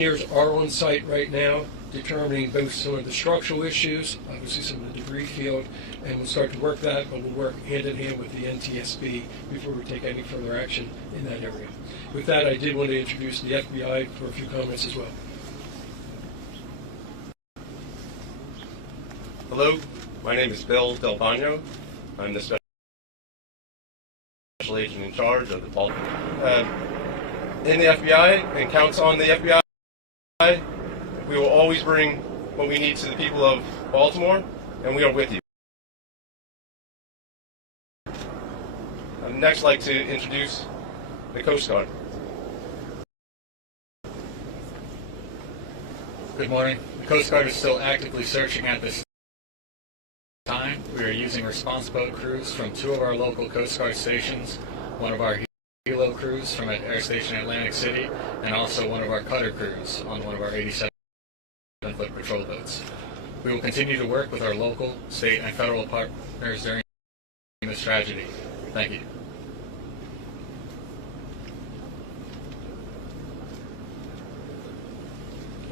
Engineers are on site right now determining both some of the structural issues, obviously some of the debris field, and we'll start to work that, but we'll work hand in hand with the NTSB before we take any further action in that area. With that, I did want to introduce the FBI for a few comments as well. Hello, my name is Bill Del Bagno. I'm the special agent in charge of the Baltimore. In the FBI, and counts on the FBI, we will always bring what we need to the people of Baltimore, and we are with you. I'd next like to introduce the Coast Guard. Good morning. The Coast Guard is still actively searching at this time. We are using response boat crews from 2 of our local Coast Guard stations, one of our helo crews from Air Station Atlantic City, and also one of our cutter crews on one of our 87-foot patrol boats. We will continue to work with our local, state, and federal partners during this tragedy. Thank you.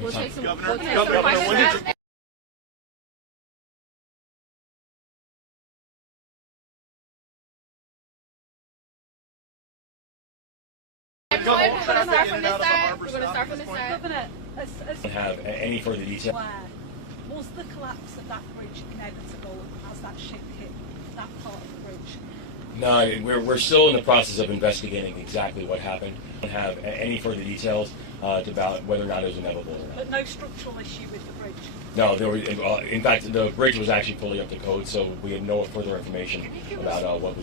We'll take some Governor, questions. when did you... We're going to start from this side. We're going to start from this side. Governor, Have any further detail? was the collapse of that bridge inevitable as that ship hit that part of the bridge? No, we're still in the process of investigating exactly what happened. I don't have any further details about whether or not it was inevitable or not. But no structural issue with the bridge? No, there were, in fact, the bridge was actually fully up to code, so we have no further information about what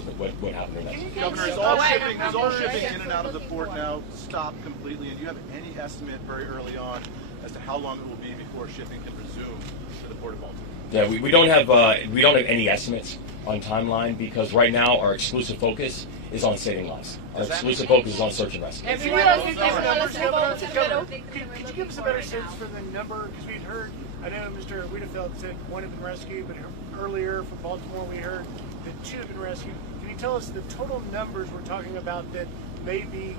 happened in that. Governor, is all shipping in and out of the port now stopped completely? And do you have any estimate very early on as to how long it will be before shipping can resume to the port of Baltimore? Yeah, we don't have any estimates on timeline because right now our exclusive focus is on saving lives. Our exclusive focus is on search and rescue. Everyone else move over to the middle. Could you give us a better sense for the number? Because we'd heard, I know Mr. Wiedefeld said 1 had been rescued, but earlier from Baltimore we heard that 2 had been rescued. Can you tell us the total numbers we're talking about that maybe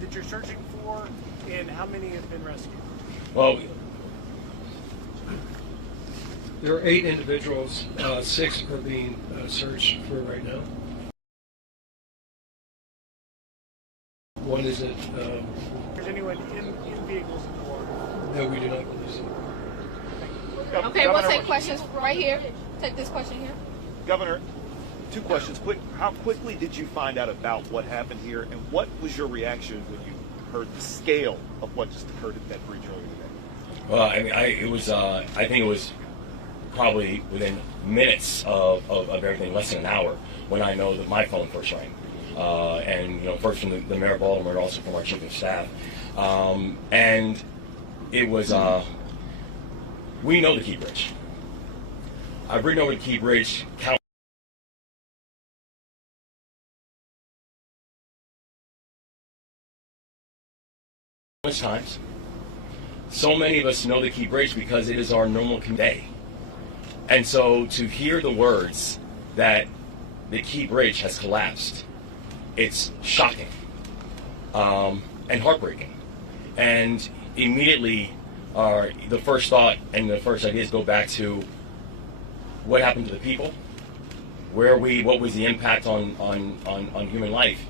that you're searching for, and how many have been rescued? Well, There are 8 individuals, 6 are being searched for right now. One isn't. Is anyone in vehicles in the water? No, we do not believe so. Okay, we'll take questions right here. Take this question here. Governor, 2 questions. How quickly did you find out about what happened here, and what was your reaction when you heard the scale of what just occurred at that bridge earlier today? well, I mean, I think it was probably within minutes of everything, less than an hour, when I know that my phone first rang. And first from the mayor of Baltimore, and also from our chief of staff. And it was, we know the Key Bridge. I've ridden over the Key Bridge countless times. So many of us know the Key Bridge because it is our normal day. And so to hear the words that the Key Bridge has collapsed, it's shocking and heartbreaking. And immediately the first thought and the first ideas go back to what happened to the people, what was the impact on human life.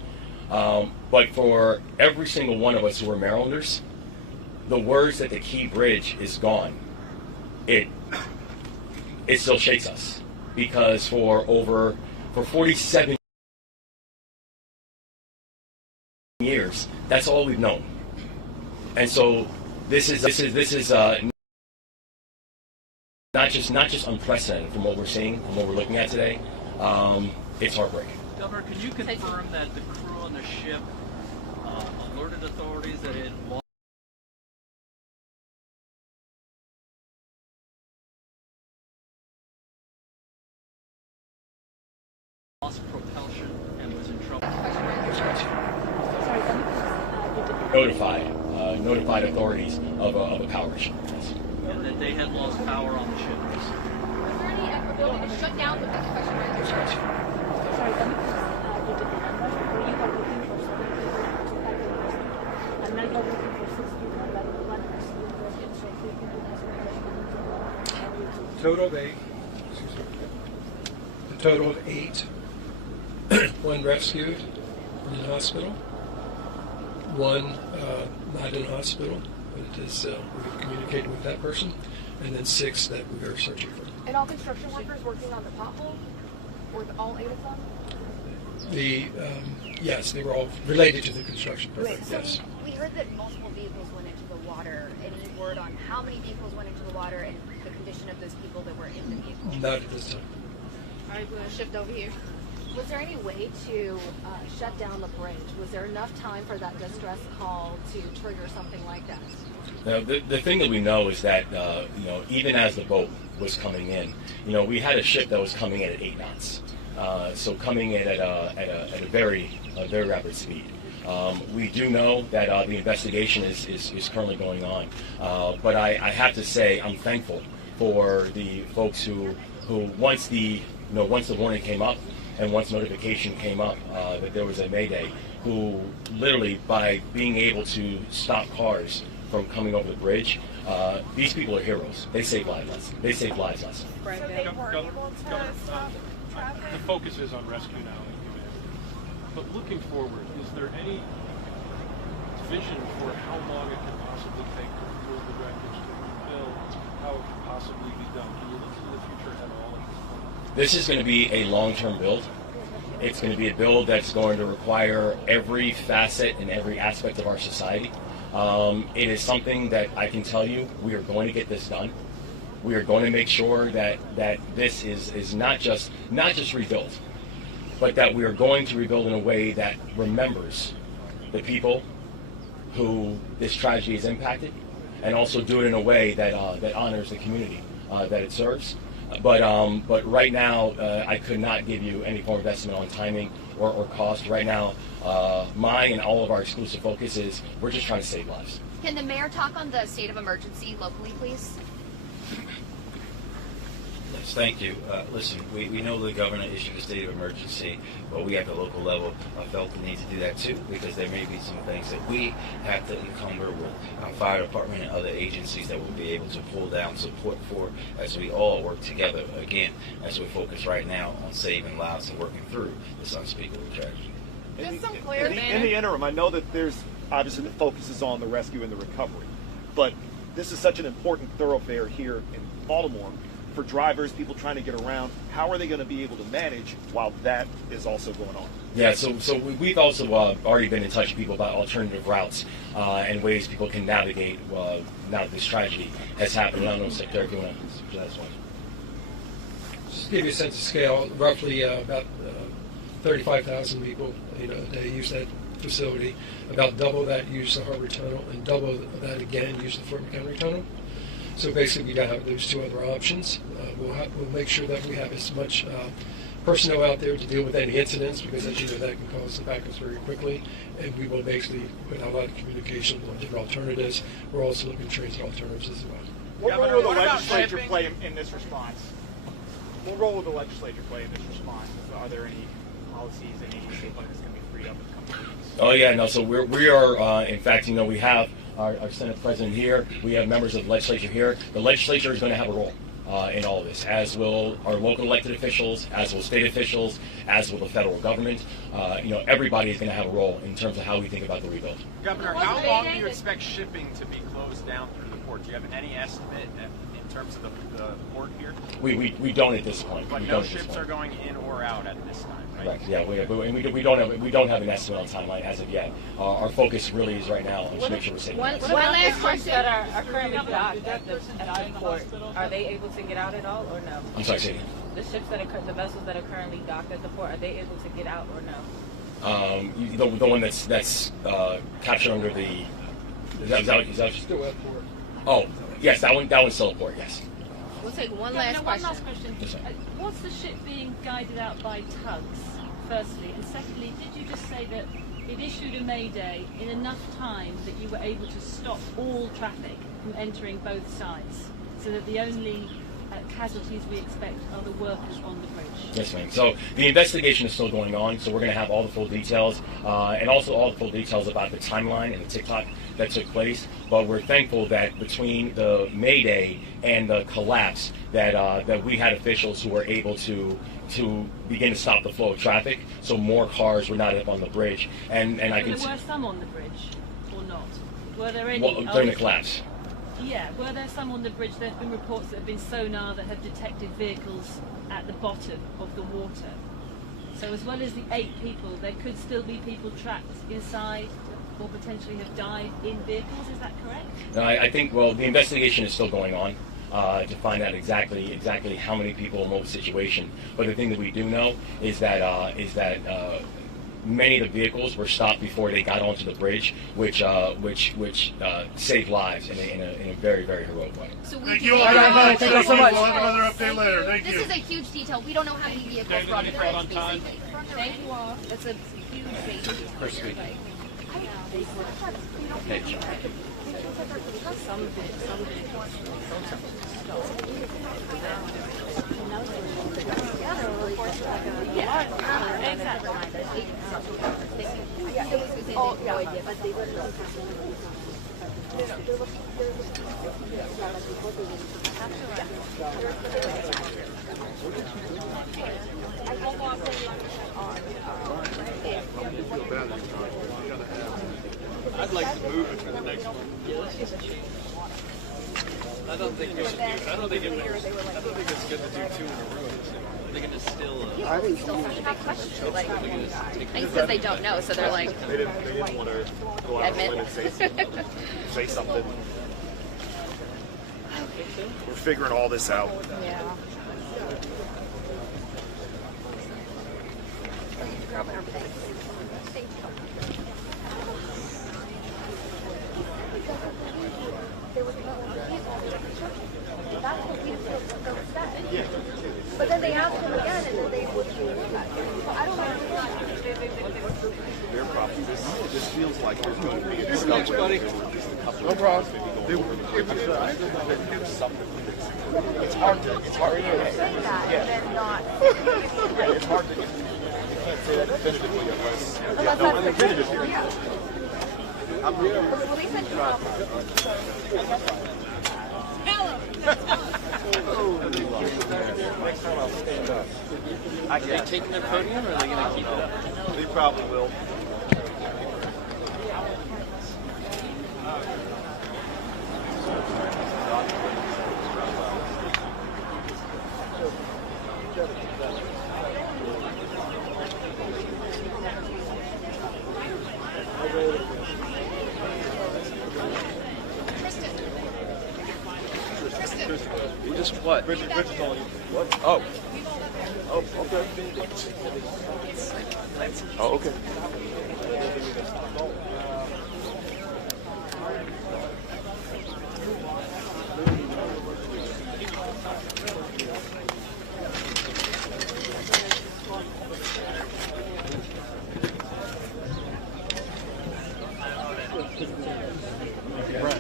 But for every single one of us who are Marylanders, the words that the Key Bridge is gone, it still shakes us, because for 47 years, that's all we've known. And so this is not just unprecedented from what we're seeing, from what we're looking at today. It's heartbreaking. Governor, can you confirm that the crew on the ship alerted authorities that it lost propulsion and was in trouble? Notified authorities of a power issue. And that they had lost power on the ship. Was there any ability to shut down the question right here? Sorry, can you please repeat the number? Were you looking for 7 people to take the rescue? And now you're looking for 6 people, and 1 person. total of 8. Excuse me. A total of 8. 1 rescued in the hospital. 1 not in hospital, but it is, we've communicated with that person. And then 6 that we are searching for. And all construction workers working on the pothole? Or all 8 of them? Yes, they were all related to the construction project, So yes. we heard that multiple vehicles went into the water. Any word on how many vehicles went into the water and the condition of those people that were in the vehicle? Not at this time. All right, we're going to shift over here. Was there any way to shut down the bridge? Was there enough time for that distress call to trigger something like that? Now, the thing that we know is that, even as the boat was coming in, we had a ship that was coming in at 8 knots. So coming in at a very rapid speed. We do know that the investigation is currently going on. But I have to say I'm thankful for the folks who once the warning came up and once notification came up that there was a mayday, who literally by being able to stop cars from coming over the bridge, these people are heroes. They save lives. They save lives. So they weren't able to stop traffic? The focus is on rescue now, but looking forward, is there any vision for how long it can possibly take to remove the wreckage, to rebuild, how it can possibly be done? Can you look to the future at all at this point? This is going to be a long-term build. It's going to be a build that's going to require every facet and every aspect of our society. It is something that I can tell you we are going to get this done. We are going to make sure that this is not just rebuilt, but that we are going to rebuild in a way that remembers the people who this tragedy has impacted, and also do it in a way that honors the community that it serves. But right now, I could not give you any form of estimate on timing or cost. Right now, my and all of our exclusive focus is we're just trying to save lives. Can the mayor talk on the state of emergency locally, please? Yes, thank you. Listen, we know the governor issued a state of emergency, but we at the local level felt the need to do that too, because there may be some things that we have to encumber with our fire department and other agencies that we'll be able to pull down support for as we all work together, again, as we focus right now on saving lives and working through this unspeakable tragedy. In the interim, I know that there's obviously the focus is on the rescue and the recovery, but this is such an important thoroughfare here in Baltimore for drivers, people trying to get around. How are they going to be able to manage while that is also going on? Yeah, so we've also already been in touch with people about alternative routes and ways people can navigate now that this tragedy has happened. I don't know, Secretary, if you want to speak to that as well. Just to give you a sense of scale, roughly about 35,000 people a day use that facility. About double that use the Harbor Tunnel, and double that again use the Fort McHenry Tunnel. So basically, we don't have those 2 other options. We'll make sure that we have as much personnel out there to deal with any incidents, because as you know, that can cause the backups very quickly. And we will basically put out a lot of communication on different alternatives. We're also looking at transit alternatives as well. What role will the legislature play in this response? What role will the legislature play in this response? Are there any policies, any state money that's going to be freed up in the coming weeks? Oh yeah, no. So we are in fact, we have our Senate President here. We have members of the legislature here. The legislature is going to have a role in all of this, as will our local elected officials, as will state officials, as will the federal government. Everybody is going to have a role in terms of how we think about the rebuild. Governor, how long do you expect shipping to be closed down through the port? Do you have any estimate in terms of the port here? We don't at this point. But no ships are going in or out at this time, right? Right. Yeah, we don't have an estimate on timeline as of yet. Our focus really is right now on just make sure we're safe. One last question. That are currently docked at the port, are they able to get out at all or no? I'm sorry, say again. The ships the vessels that are currently docked at the port, are they able to get out or no? The one that's captured under the is that Still at port. Oh, yes, that one's still at port. Yes. We'll take one Governor, last question. One last question. Yes, sir. Was the ship being guided out by tugs, firstly? And secondly, did you just say that it issued a mayday in enough time that you were able to stop all traffic from entering both sides, so that the only casualties we expect are the workers on the bridge? Yes, ma'am. So the investigation is still going on, so we're going to have all the full details and also all the full details about the timeline and the tick tock that took place. But we're thankful that between the May Day and the collapse, that we had officials who were able to begin to stop the flow of traffic, so more cars were not up on the bridge. And I can. There were some on the bridge, or not? Were there any? Well, during the collapse. Yeah, were there some on the bridge? There have been reports that have been sonar that have detected vehicles at the bottom of the water. So as well as the 8 people, there could still be people trapped inside or potentially have died in vehicles. Is that correct? No, I think, well, the investigation is still going on to find out exactly how many people in what situation. But the thing that we do know is that many of the vehicles were stopped before they got onto the bridge, which saved lives in a very, very heroic way. So Thank you all very much. Thank you so much. We'll have another update later. Thank you. This is a huge detail. We don't know how many vehicles were on the bridge, basically. Thank you all. That's a huge detail. I'd like to move it to the next one. I don't think it's good to do 2 in a row. They're going to still. I think still have questions. Like, I think because they don't know, so they're like. They didn't want to go out and say something. We're figuring all this out. Yeah. But then they asked him again, and then they withdrew. I don't know. Their problem. This feels like there's going to be a discussion. No problem. It's hard to say that and then not. Yeah, it's hard to. You can't say that definitively unless. Yeah, no, I'm definitive here. Yeah. I'm here. Well, they said next time I'll stand up. Are they taking their podium or are they going to keep it up? They probably will. Just what? Bridget's calling you. What? Oh. Oh, okay. Oh, okay.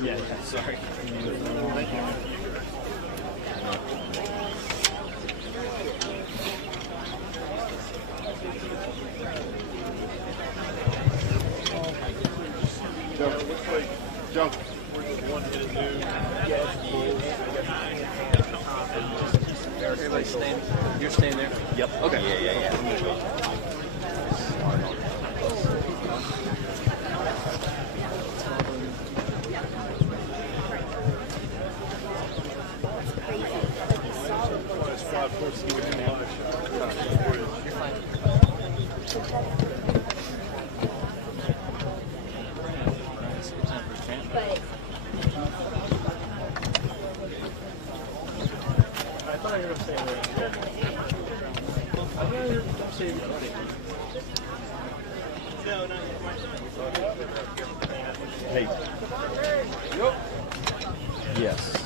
Yeah, sorry. Thank you. Jump. You're staying there? Yep. Okay. Yeah. Hey. Yes.